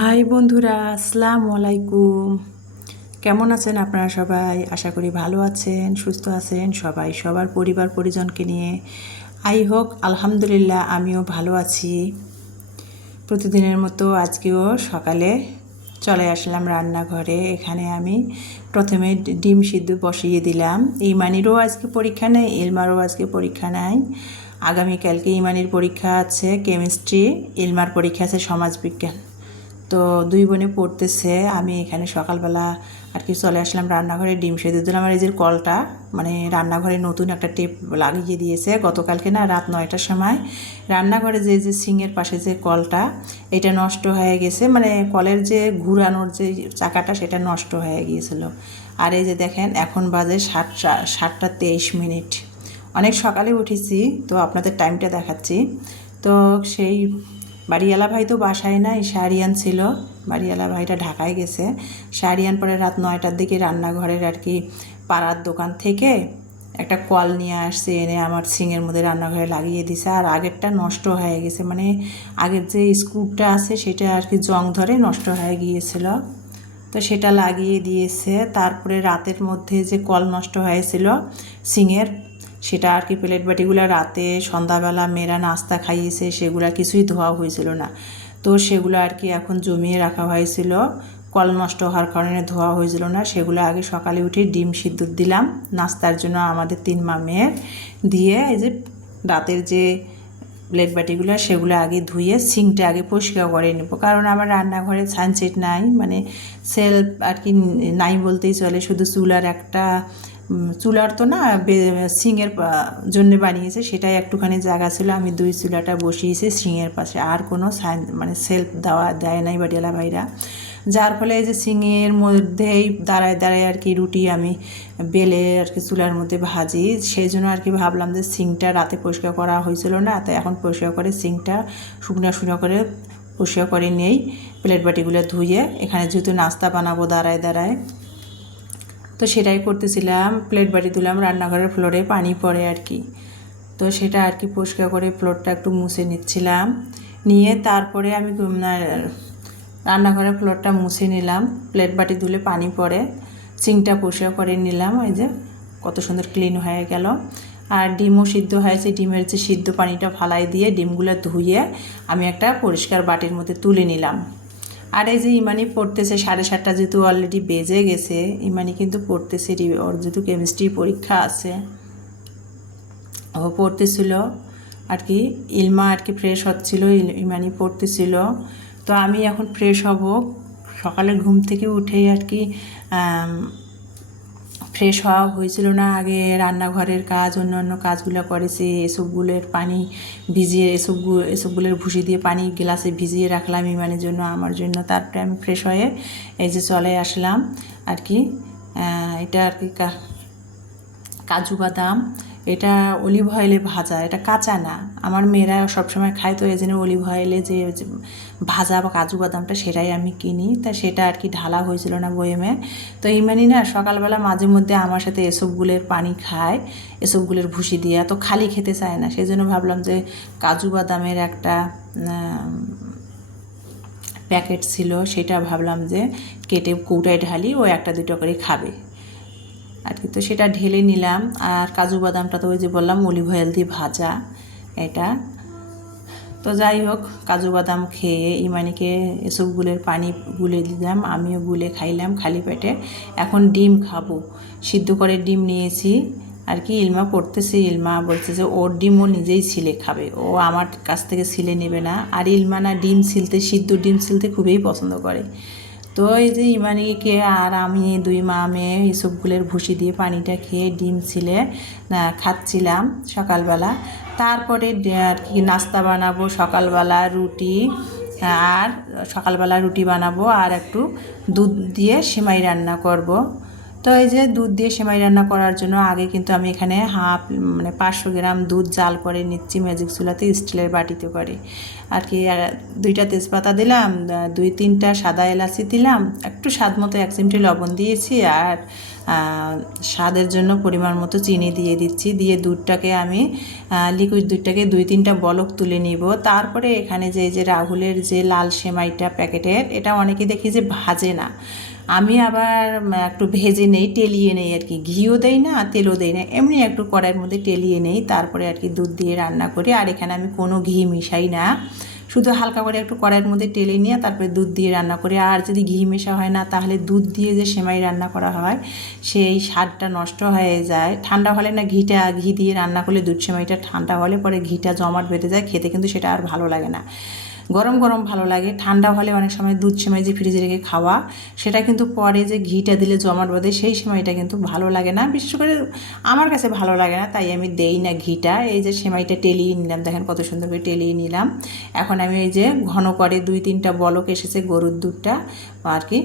High বন্ধুরা, আসসালামু আলাইকুম। কেমন আছেন আপনারা সবাই? আশা করি ভালো আছেন, সুস্থ আছেন সবাই, সবার পরিবার পরিজনকে নিয়ে। আই হোক, আলহামদুলিল্লাহ, আমিও ভালো আছি। প্রতিদিনের মতো আজকেও সকালে চলে আসলাম রান্নাঘরে। এখানে আমি প্রথমে ডিম সিদ্ধ বসিয়ে দিলাম। ইমানিরও আজকে পরীক্ষা নেই, ইলমারও আজকে পরীক্ষা নেই। আগামীকালকে ইমানির পরীক্ষা আছে, কেমিস্ট্রি, ইলমার পরীক্ষা আছে, সমাজবিজ্ঞান। তো দুই বোনে পড়তেছে, আমি এখানে সকালবেলা আর কি চলে আসলাম রান্নাঘরে, ডিম সেদ্ধ দিলাম আর এই যে কলটা মানে রান্নাঘরে নতুন একটা টেপ লাগিয়ে দিয়েছে। গতকালকে না রাত নয়টার সময় রান্নাঘরে যে যে সিংয়ের পাশে যে কলটা, এটা নষ্ট হয়ে গেছে মানে কলের যে ঘুরানোর যে চাকাটা, সেটা নষ্ট হয়ে গিয়েছিল। আর এই যে দেখেন, এখন বাজে সাতটা সাতটা তেইশ মিনিট। অনেক সকালে উঠেছি, তো আপনাদের টাইমটা দেখাচ্ছি। তো সেই বাড়িওয়ালা ভাই তো বাসায় নাই শাড়িয়ান ছিল। বাড়িওয়ালা ভাইটা ঢাকায় গেছে। শাড়িয়ান পরে রাত নয়টার দিকে রান্নাঘরের আর কি পাড়ার দোকান থেকে একটা কল নিয়ে আসছে, এনে আমার সিংয়ের মধ্যে রান্নাঘরে লাগিয়ে দিছে। আর আগেরটা নষ্ট হয়ে গেছে। মানে আগের যে স্ক্রুপটা আছে, সেটা আর কি জং ধরে নষ্ট হয়ে গিয়েছিল। তো সেটা লাগিয়ে দিয়েছে। তারপরে রাতের মধ্যে যে কল নষ্ট হয়েছিল সিংয়ের সেটা আর কি প্লেট বাটিগুলো রাতে, সন্ধ্যাবেলা মেয়েরা নাস্তা খাইয়েছে, সেগুলো কিছুই ধোয়া হয়েছিল না। তো সেগুলো আর কি এখন জমিয়ে রাখা হয়েছিল। কল নষ্ট হওয়ার কারণে ধোয়া হয়েছিল না। সেগুলো আগে সকালে উঠে ডিম সিদ্ধ দিলাম। নাস্তার জন্য আমাদের তিন মা মেয়ের দিয়ে এই যে রাতের যে প্লেট বাটিগুলো, সেগুলো আগে ধুয়ে সিঙ্কটা আগে পরিষ্কার করে নেব। কারণ আমার রান্নাঘরে সানসেট নাই মানে সেলফ আর কি নাই বলতেই চলে। শুধু চুলার একটা চুলার তো না সিংয়ের জন্য বানিয়েছে, সেটাই একটুখানি জায়গা ছিল, আমি দুই চুলাটা বসিয়েছি সিংয়ের পাশে, আর কোনো মানে সেলফ দেওয়া, দেয় নাই বাড়িওয়ালা ভাইরা। যার ফলে এই যে সিংয়ের মধ্যেই দাঁড়ায় দাঁড়ায় আর কি রুটি আমি বেলে আর কি চুলার মধ্যে ভাজি, সেই জন্য আর কি ভাবলাম যে সিংটা রাতে পরিষ্কার করা হয়েছিল না, তাই এখন পরিষ্কার করে সিংটা শুকনো শুকনো করে পরিষ্কার করে নেই প্লেট বাটিগুলো ধুয়ে এখানে যেহেতু নাস্তা বানাবো, দাঁড়ায় দাঁড়ায় তো সেটাই করতেছিলাম প্লেট বাটি দিলাম রান্নাঘরের ফ্লোরে পানি পড়ে আর কি। তো সেটা আর কি পরিষ্কার করে ফ্লোরটা একটু মুছে নিচ্ছিলাম। নিয়ে তারপরে আমি রান্নাঘরের ফ্লোরটা মুছে নিলাম প্লেট বাটি ধুলে পানি পড়ে সিংটা পরিষ্কার করে নিলাম, ওই যে কত সুন্দর ক্লিন হয়ে গেল। আর ডিমও সিদ্ধ হয়েছে, ডিমের যে সিদ্ধ পানিটা ফালাই দিয়ে ডিমগুলো ধুয়ে আমি একটা পরিষ্কার বাটির মধ্যে তুলে নিলাম। আর এই যে ইমানি পড়তেছে, সাড়ে সাতটা যেহেতু অলরেডি বেজে গেছে, ইমানি কিন্তু পড়তেছে ওর যেহেতু কেমিস্ট্রি পরীক্ষা আছে। ও পড়তেছিল, আর কি, ইলমা আর কি ফ্রেশ হচ্ছিল ইমানি পড়তেছিল। তো আমি এখন ফ্রেশ হব, সকালে ঘুম থেকে উঠেই আর কি ফ্রেশ হওয়া হয়েছিল না, আগে রান্নাঘরের কাজ অন্য অন্য কাজগুলো করেছে এসবগুলোর পানি ভিজিয়ে, এসব এসবগুলোর ভুসি দিয়ে পানি গ্লাসে ভিজিয়ে রাখলাম ইমানের জন্য, আমার জন্য। তারপরে আমি ফ্রেশ হয়ে এই যে চলে আসলাম আর কি। এটা আর কি কাজু বাদাম এটা অলিভ অয়েলে ভাজা, এটা কাঁচা না। আমার মেয়েরা সবসময় খায় তো এই জন্য অলিভ অয়েলে যে ভাজা বা কাজু বাদামটা সেটাই আমি কিনি। তা সেটা আর কি ঢালা হয়েছিল না বয়েমে। তো ইমানি না, সকালবেলা মাঝে মধ্যে আমার সাথে এসবগুলোর পানি খায় এসবগুলোর ভুসি দিয়ে। এত খালি খেতে চায় না। সেই জন্য ভাবলাম যে কাজু বাদামের একটা প্যাকেট ছিল, সেটা ভাবলাম যে কেটে কৌটায় ঢালি, ও একটা দুটো করে খাবে। আর কি। তো সেটা ঢেলে নিলাম। আর কাজু বাদামটা তো ওই যে বললাম অলিভ অয়েল দিয়ে ভাজা, এটা। তো যাই হোক, কাজু বাদাম খেয়ে ইমানিকে এসব গুলের পানি গুলে দিলাম, আমিও গুলে খাইলাম খালি পেটে। এখন ডিম খাব। সিদ্ধ করে ডিম নিয়েছি। আর কি, ইলমা পড়তেছে। ইলমা বলছে যে, ওর ডিম ও নিজেই ছিলে খাবে। ও আমার কাছ থেকে ছিলে নেবে না। আর ইলমা না ডিম ছিলতে, সিদ্ধ ডিম ছিলতে খুবই পছন্দ করে। তো এই যে ইমানিকে আর আমি দুই মা মেয়ে এসবগুলোর ভুসি দিয়ে পানিটা খেয়ে ডিম ছিলে খাচ্ছিলাম সকালবেলা। তারপরে আর কি নাস্তা বানাবো, সকালবেলা রুটি, আর সকালবেলা রুটি বানাবো আর একটু দুধ দিয়ে সেমাই রান্না করব। তো এই যে দুধ দিয়ে সেমাই রান্না করার জন্য আগে কিন্তু আমি এখানে হাফ মানে পাঁচশো গ্রাম দুধ জাল করে নিচ্ছি ম্যাজিক চুলাতে স্টিলের বাটিতে করে। আর কি দুইটা তেজপাতা দিলাম, দুই তিনটা সাদা এলাচি দিলাম, একটু স্বাদ মতো এক চিমটি লবণ দিয়েছি আর স্বাদের জন্য পরিমাণ মতো চিনি দিয়ে দিচ্ছি। দিয়ে দুধটাকে আমি লিকুইড দুধটাকে দুই তিনটা বলক তুলে নিব। তারপরে এখানে যে যে রাহুলের যে লাল সেমাইটা প্যাকেটের, এটা অনেকে দেখি যে ভাজে না। আমি আবার একটু ভেজে নেই টেলিয়ে নেই আর কি। ঘিও দেই না তেলও দেই না। এমনি একটু কড়াইয়ের মধ্যে টেলিয়ে নেই, তারপরে আর কি দুধ দিয়ে রান্না করি। আর এখানে আমি কোনো ঘি মিশাই না। শুধু হালকা করে একটু কড়াইয়ের মধ্যে টেলে নিয়ে তারপরে দুধ দিয়ে রান্না করি। আর যদি ঘি মেশা হয় না, তাহলে দুধ দিয়ে যে সেমাই রান্না করা হয়, সেই স্বাদটা নষ্ট হয়ে যায়। ঠান্ডা হলে না ঘিটা, ঘি দিয়ে রান্না করলে দুধ সেমাইটা ঠান্ডা হলে পরে ঘিটা জমাট বেঁধে যায়, খেতে কিন্তু সেটা আর ভালো লাগে না। গরম গরম ভালো লাগে। ঠান্ডা হলে অনেক সময় দুধ সেমাই যে ফ্রিজে রেখে খাওয়া, সেটা কিন্তু পরে যে ঘিটা দিলে জমাট বাঁধে, সেই সময়টা কিন্তু ভালো লাগে না। বিশেষ করে আমার কাছে ভালো লাগে না, তাই আমি দেই না ঘিটা। এই যে সেমাইটা টেলিয়ে নিলাম, দেখেন কত সুন্দর করে টেলিয়ে নিলাম। এখন আমি এই যে ঘন করে দুই তিনটা বলক এসেছে গরুর দুধটা, আর কি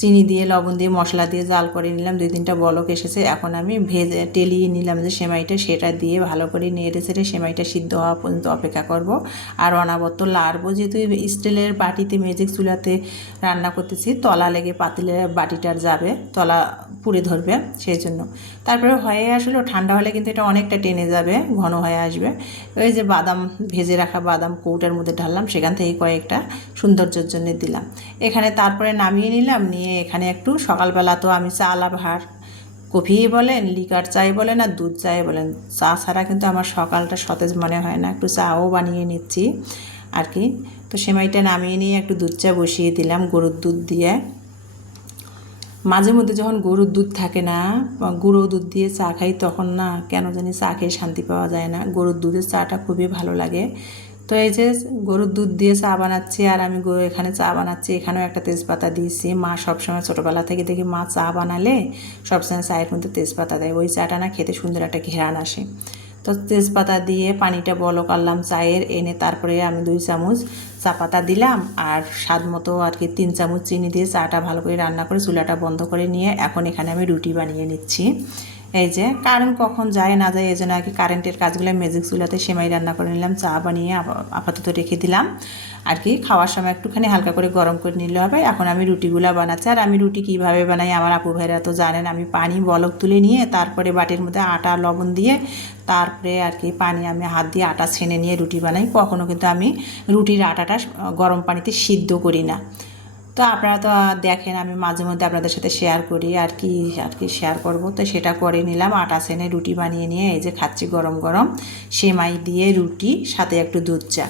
চিনি দিয়ে, লবণ দিয়ে, মশলা দিয়ে জাল করে নিলাম। দুই তিনটা বলক এসেছে। এখন আমি ভেজে টেলিয়ে নিলাম যে সেমাইটা, সেটা দিয়ে ভালো করে নেড়ে চেড়ে সেমাইটা সিদ্ধ হওয়া পর্যন্ত অপেক্ষা করব। আর অনাবত্ত লাড়বো, যেহেতু স্টিলের বাটিতে মেজিক চুলাতে রান্না করতেছি, তলা লেগে পাতিলের বাটিটার যাবে, তলা পুড়ে ধরবে সেই জন্য তারপরে হয়ে আসলো, ঠান্ডা হলে কিন্তু এটা অনেকটা টেনে যাবে, ঘন হয়ে আসবে। ওই যে বাদাম, ভেজে রাখা বাদাম কৌটার মধ্যে ঢাললাম, সেখান থেকে কয়েকটা সৌন্দর্যের জন্য দিলাম। এখানে তারপরে নামিয়ে নিলাম, নিয়ে এখানে একটু সকালবেলা তো আমি চা লাভার কফি বলেন, লিকার চাই বলেন আর দুধ চাই বলেন। চা ছাড়া কিন্তু আমার সকালটা সতেজ মনে হয় না। একটু চাও বানিয়ে নিচ্ছি আর কি। তো সেমাইটা নামিয়ে নিয়ে একটু দুধ চা বসিয়ে দিলাম, গরুর দুধ দিয়ে। মাঝে মধ্যে যখন গরুর দুধ থাকে না গুঁড়ো দুধ দিয়ে চা খাই, তখন না কেন জানি চা খেয়ে শান্তি পাওয়া যায় না। গরুর দুধের চাটা খুবই ভালো লাগে। তো এই যে গরুর দুধ দিয়ে চা বানাচ্ছি, আর আমি গরু এখানে চা বানাচ্ছি। এখানেও একটা তেজপাতা দিয়েছি। মা সবসময় ছোটোবেলা থেকে দেখি মা চা বানালে সবসময় চায়ের মধ্যে তেজপাতা দেয়। ওই চাটা না খেতে সুন্দর একটা ঘেরান আসে। তো তেজপাতা দিয়ে পানিটা বলক আনলাম চায়ের, এনে তারপরে আমি দুই চামচ চা পাতা দিলাম, আর স্বাদ মতো আর কি তিন চামচ চিনি দিয়ে চাটা ভালো করে রান্না করে চুলাটা বন্ধ করে নিয়ে এখন এখানে আমি রুটি বানিয়ে নিচ্ছি। এই যে কারেন্ট কখন যায় না যায় এই জন্য আর কি কারেন্টের কাজগুলো ম্যাজিক চুলাতে সেমাই রান্না করে নিলাম, চা বানিয়ে আপাতত রেখে দিলাম। আর কি খাওয়ার সময় একটুখানি হালকা করে গরম করে নিলে হবে। এখন আমি রুটিগুলো বানাচ্ছি। আর আমি রুটি কীভাবে বানাই আমার আপু ভাইরা তো জানেন, আমি পানি বলক তুলে নিয়ে তারপরে বাটির মধ্যে আটা, লবণ দিয়ে তারপরে আর কি পানি আমি হাত দিয়ে আটা ছেনে নিয়ে রুটি বানাই। কখনও কিন্তু আমি রুটির আটাটা গরম পানিতে সিদ্ধ করি না। তো আপনারা তো দেখেন, আমি মাঝে মধ্যে আপনাদের সাথে শেয়ার করি আর কি আর কি শেয়ার করব। তো সেটা করে নিলাম। আটা, সেনে, রুটি বানিয়ে নিয়ে এই যে খাচ্ছি গরম গরম। সেমাই দিয়ে রুটি, সাথে একটু দুধ চা।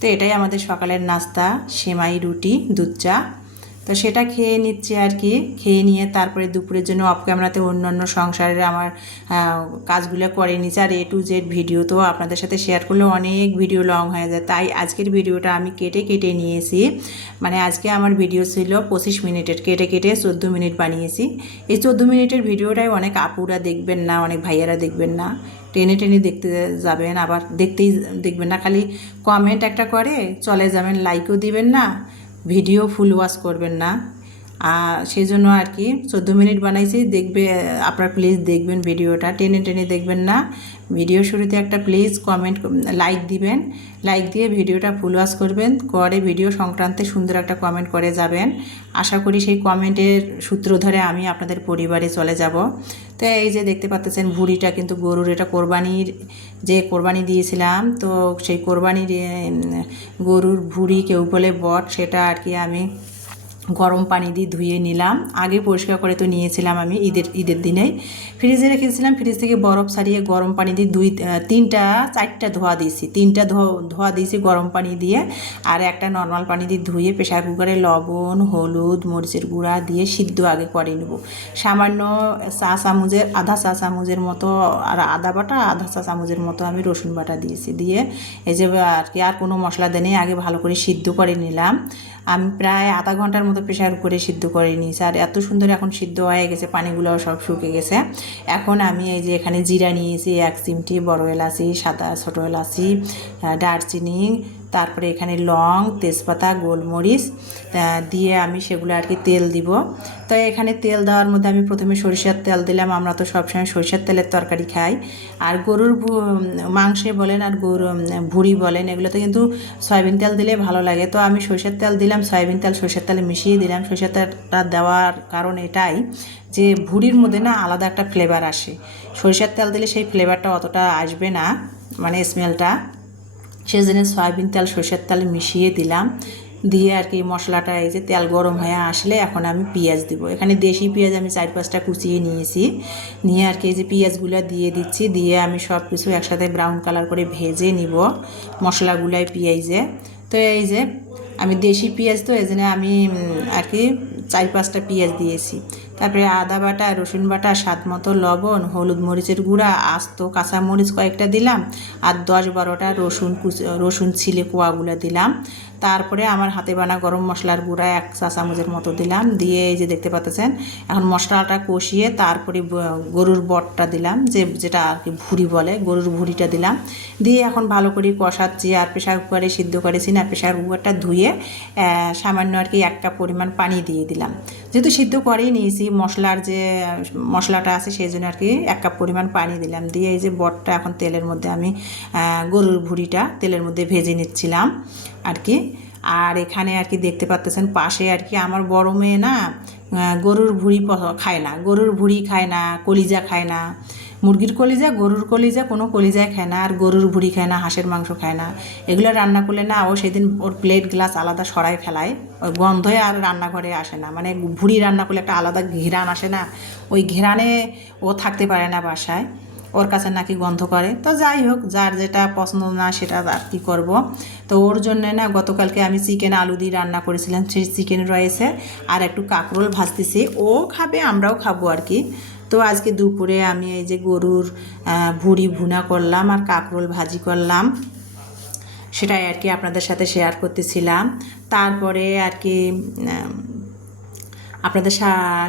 তো এটাই আমাদের সকালের নাস্তা, সেমাই, রুটি, দুধ চা। তো সেটা খেয়ে নিচ্ছি আর কি। খেয়ে নিয়ে তারপরে দুপুরের জন্য অফ ক্যামেরাতে অন্যান্য সংসারের আমার কাজগুলো করে নিচ্ছি আর এ টু জেড ভিডিও তো আপনাদের সাথে শেয়ার করলে অনেক ভিডিও লং হয়ে যায়। তাই আজকের ভিডিওটা আমি কেটে কেটে নিয়েছি। মানে আজকে আমার ভিডিও ছিল পঁচিশ মিনিটের, কেটে কেটে চোদ্দ মিনিট বানিয়েছি। এই চোদ্দ মিনিটের ভিডিওটাই অনেক আপুরা দেখবেন না, অনেক ভাইয়ারা দেখবেন না। টেনে টেনে দেখতে যাবেন, আবার দেখতেই দেখবেন না। খালি কমেন্ট একটা করে, চলে যাবেন লাইকও দিবেন না। ভিডিও ফুল ওয়াশ করবেন না। সেই জন্য আর কি চোদ্দ মিনিট বানাইছি। দেখবে আপনারা প্লিজ দেখবেন ভিডিওটা। টেনে টেনে দেখবেন না। ভিডিও শুরুতে একটা প্লিজ কমেন্ট লাইক দিবেন। লাইক দিয়ে ভিডিওটা ফুল ওয়াশ করবেন। করে ভিডিও সংক্রান্তে সুন্দর একটা কমেন্ট করে যাবেন। আশা করি সেই কমেন্টের সূত্র ধরে আমি আপনাদের পরিবারে চলে যাব। তো এই যে দেখতে পাচ্ছেন, ভুড়িটা কিন্তু গরুর এটা কোরবানির যে কোরবানি দিয়েছিলাম, তো সেই কোরবানির গরুর ভুড়ি কেউ বলে বট, সেটা আর কি আমি গরম পানি দিয়ে ধুয়ে নিলাম। আগে পরিষ্কার করে তো নিয়েছিলাম আমি ঈদের ঈদের দিনে। ফ্রিজে রেখেছিলাম, ফ্রিজ থেকে বরফ ছাড়িয়ে গরম পানি দিয়ে দুই তিনটা, চারটা ধোয়া দিয়েছি। তিনটা ধোয়া দিয়েছি গরম পানি দিয়ে। আর একটা নর্মাল পানি দিয়ে ধুয়ে প্রেশার কুকারে লবণ, হলুদ, মরিচের গুঁড়া দিয়ে সিদ্ধ আগে করে নেব। সামান্য চা চামচের, আধা চা চামচের মতো, আর আদা বাটা, আধা চা চামচের মতো আমি রসুন বাটা দিয়েছি। দিয়ে এই যে আর কি, আর কোনো মশলা দেনে আগে ভালো করে সিদ্ধ করে নিলাম। আমি প্রায় আধা ঘণ্টার মতো প্রেশার করে সিদ্ধ করে নিয়েছি আর এত সুন্দর এখন সিদ্ধ হয়ে গেছে, পানিগুলোও সব শুকে গেছে। এখন আমি এই যে এখানে জিরা নিয়েছি, এক চিমটি বড় এলাচি, সাদা ছোটো এলাচি দারচিনি তারপরে এখানে লং, তেজপাতা, গোলমরিচ দিয়ে আমি সেগুলো আর কি তেল দিব। তো এখানে তেল দেওয়ার মধ্যে আমি প্রথমে সরিষার তেল দিলাম। আমরা তো সবসময় সরিষার তেলের তরকারি খাই। আর গরুর মাংসে বলেন আর গরু ভুড়ি বলেন, এগুলোতে কিন্তু সয়াবিন তেল দিলে ভালো লাগে। তো আমি সরিষার তেল দিলাম, সয়াবিন তেল, সরিষার তেলে মিশিয়ে দিলাম। সরিষার তেলটা দেওয়ার কারণ এটাই যে ভুড়ির মধ্যে না আলাদা একটা ফ্লেভার আসে। সরিষার তেল দিলে সেই ফ্লেভারটা অতটা আসবে না মানে স্মেলটা সেই জন্য সয়াবিন তেল, সরষের তেল মিশিয়ে দিলাম। দিয়ে আর কি মশলাটা এই যে তেল গরম হয়ে আসলে এখন আমি পেঁয়াজ দিব। এখানে দেশি পেঁয়াজ আমি চার পাঁচটা কুচিয়ে নিয়েছি। নিয়ে আর কি এই যে পেঁয়াজগুলো দিয়ে দিচ্ছি। দিয়ে আমি সব কিছু একসাথে ব্রাউন কালার করে ভেজে নিব মশলাগুলাই পেঁয়াজে। তো এই যে আমি দেশি পেঁয়াজ তো এই আমি আর কি চার পাঁচটা পেঁয়াজ দিয়েছি। তারপরে আদা বাটা, রসুন বাটা, স্বাদ মতো লবণ, হলুদ মরিচের গুঁড়া, আস্ত কাঁচা মরিচ কয়েকটা দিলাম আর দশ বারোটা রসুন রসুন ছিলে কোয়াগুলো দিলাম। তারপরে আমার হাতে বানা গরম মশলার গুঁড়া এক চা চামচের মতো দিলাম। দিয়ে এই যে দেখতে পাচ্ছেন, এখন মশলাটা কষিয়ে তারপরে গরুর বটটা দিলাম, যে, যেটা আর কি ভুড়ি বলে, গরুর ভুড়িটা দিলাম। দিয়ে এখন ভালো করে কষাচ্ছি আর প্রেশার কুকারে সিদ্ধ করেছি না, প্রেশার কুকারটা ধুয়ে সামান্য আর কি একটা পরিমাণ পানি দিয়ে দিলাম। যেহেতু সিদ্ধ করেই নিয়েছি মশলার যে, মশলাটা আছে সেই জন্য আর কি এক কাপ পরিমাণ পানি দিলাম। দিয়ে এই যে বটটা এখন তেলের মধ্যে আমি গরুর ভুড়িটা তেলের মধ্যে ভেজে নিচ্ছিলাম আর কি। আর এখানে আর কি দেখতে পাচ্তেছেন পাশে আর কি আমার বড় মেয়ে না গরুর ভুড়ি খায় না। গরুর ভুড়ি খায় না, কলিজা খায় না। মুরগির কলিজা, গরুর কলিজা, কোনো কলিজায় খায় না, আর গরুর ভুড়ি খায় না, হাঁসের মাংস খায় না। এগুলো রান্না করলে না, ও সেদিন ওর প্লেট গ্লাস আলাদা সরাই ফেলায়। ওই গন্ধে আর রান্নাঘরে আসে না। মানে ভুড়ি রান্না করলে একটা আলাদা ঘিরান আসে না। ওই ঘিরানে ও থাকতে পারে না বাসায়। ওর কাছে নাকি গন্ধ করে। তো যাই হোক, যার যেটা পছন্দ না, সেটা আর কি করব। তো ওর জন্য না, গতকালকে আমি চিকেন আলু দিয়ে রান্না করেছিলাম। সেই চিকেন রয়েছে। আর একটু কাঁকরোল ভাজতেছি। ও খাবে, আমরাও খাব আর কি। তো আজকে দুপুরে আমি এই যে গরুর ভুড়ি ভুনা করলাম আর কাঁকরোল ভাজি করলাম। সেটাই আর কি আপনাদের সাথে শেয়ার করতেছিলাম। তারপরে আর কি আপনাদের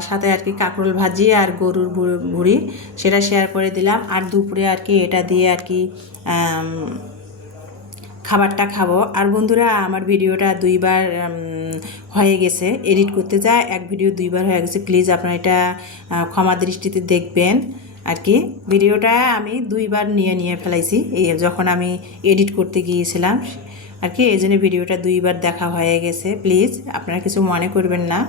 সাথে আর কি কাঁকরোল ভাজি আর গরুর ভুড়ি, সেটা শেয়ার করে দিলাম। আর দুপুরে আর কি এটা দিয়ে আর কি খাবারটা খাব। আর বন্ধুরা, আমার ভিডিওটা দুইবার হয়ে গেছে। এডিট করতে যা, এক ভিডিও দুইবার হয়ে গেছে। প্লিজ আপনারা এটা ক্ষমা দৃষ্টিতে দেখবেন। আর কি, ভিডিওটা আমি দুইবার নিয়ে নিয়ে ফেলাইছি। এই যখন আমি এডিট করতে গিয়েছিলাম। আর কি, এই ভিডিওটা দুইবার দেখা হয়ে গেছে। প্লিজ আপনারা কিছু মনে করবেন না।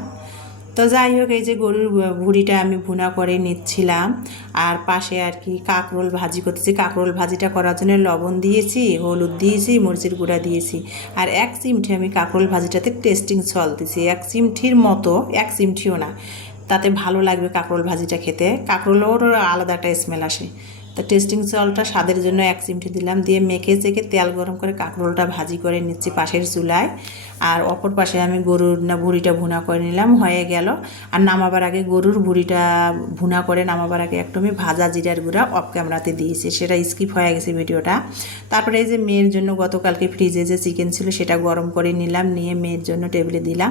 তো যাই হোক, এই যে গরুর ভুড়িটা আমি ভুনা করে নিচ্ছিলাম। আর পাশে আর কি কাঁকরোল ভাজি করতেছি। কাঁকরোল ভাজিটা করার জন্য লবণ দিয়েছি, হলুদ দিয়েছি, মরিচের গুঁড়া দিয়েছি। আর এক চিমঠি আমি কাঁকরোল ভাজিটাতে টেস্টিং সল দিয়েছি। এক চিমঠির মতো, এক চিমঠিও না। তাতে ভালো লাগবে কাঁকরোল ভাজিটা খেতে। কাঁকরোলেরও আলাদা একটা স্মেল আসে। তো টেস্টিং সলটা স্বাদের জন্য এক চিমটি দিলাম। দিয়ে মেখে চেখে তেল গরম করে কাঁকরোলটা ভাজি করে নিচ্ছি পাশের চুলায়। আর অপর পাশে আমি গরুর না, ভুড়িটা ভুনা করে নিলাম, হয়ে গেল। আর নামাবার আগে গরুর ভুড়িটা ভুনা করে নামাবার আগে একটু আমি ভাজা জিরার গুঁড়া অফ ক্যামেরাতে দিয়েছি। সেটা স্কিপ হয়ে গেছে ভিডিওটা। তারপরে এই যে মেয়ের জন্য গতকালকে ফ্রিজে যে চিকেন ছিল সেটা গরম করে নিলাম, নিয়ে মেয়ের জন্য টেবিলে দিলাম।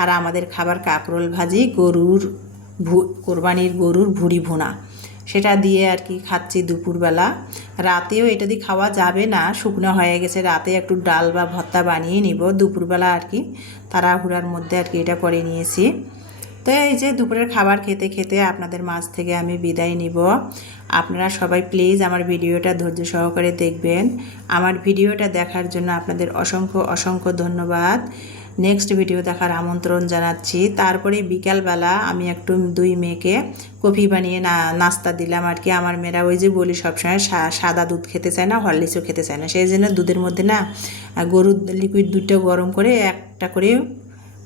আর আমাদের খাবার কাঁকরোল ভাজি, গরুর ভু, কোরবানির গরুর ভুড়ি ভুনা। সেটা দিয়ে আর কি খাচ্ছি দুপুরবেলা। রাতেও এটা দিয়ে খাওয়া যাবে না, শুকনো হয়ে গেছে। রাতে একটু ডাল বা ভর্তা বানিয়ে নিব। দুপুরবেলা আর কি তাড়াহুড়ার মধ্যে আর কি এটা করে নিয়েছি। তো এই যে দুপুরের খাবার খেতে খেতে আপনাদের মাঝ থেকে আমি বিদায় নিব। আপনারা সবাই প্লিজ আমার ভিডিওটা ধৈর্য সহকারে দেখবেন। আমার ভিডিওটা দেখার জন্য আপনাদের অসংখ্য অসংখ্য ধন্যবাদ। নেক্সট ভিডিও দেখার আমন্ত্রণ জানাচ্ছি। তারপরে বিকালবেলা আমি একটু দুই মেয়েকে কফি বানিয়ে না, নাস্তা দিলাম আর কি। আমার মেয়েরা ওই যে বলি সবসময় সাদা দুধ খেতে চায় না হরলিক্সও খেতে চায় না। সেই জন্য দুধের মধ্যে না গরুর লিকুইড দুধটা গরম করে একটা করে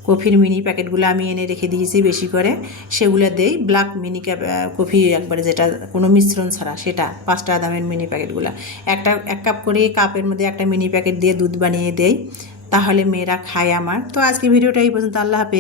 কফির মিনি প্যাকেটগুলো আমি এনে রেখে দিয়েছি বেশি করে। সেগুলো দেই। ব্ল্যাক মিনি ক্যাপ কফি একবারে যেটা কোনো মিশ্রণ ছাড়া, সেটা পাঁচটা দামের মিনি প্যাকেটগুলো একটা, এক কাপ করে কাপের মধ্যে একটা মিনি প্যাকেট দিয়ে দুধ বানিয়ে দেই। তাহলে মেয়েরা খায় আমার। তো আজকে ভিডিওটা এই পর্যন্ত। আল্লাহ হাফেজ।